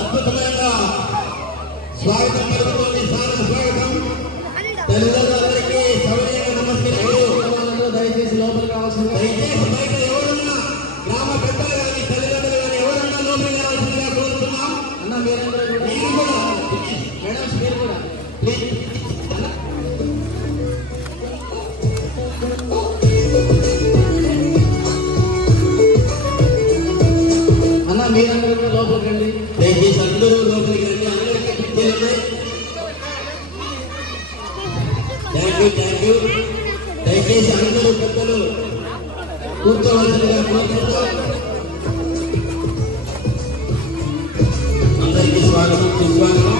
అద్భుతమైన స్వాగతం పలుకుతోంది. స్వాగతం తల్లిదండ్రులందరికీ సౌర్యంగా నమస్కరిస్తూ దయచేసి లోపలికి కావాల్సింది. దయచేసి బయట ఎవరున్నా గ్రామ పెద్దలు కానీ తల్లిదండ్రులు కానీ ఎవరన్నా లోపలికి రావాల్సిందిగా కోరుతున్నాం. అన్న మీరందరూ కూడా మేడం మీరు కూడా అన్న మీరందరూ కూడా లోపలికి రండి. దయచేసి అందరూ లోపలికి రండి. అందరికీ పిచ్చేయండి. Thank you. దయచేసి అందరూ పెద్దలు కూర్చోవలసిందిగా కోరుకుంటూ అందరికీ స్వాగతం సుస్వాగతం.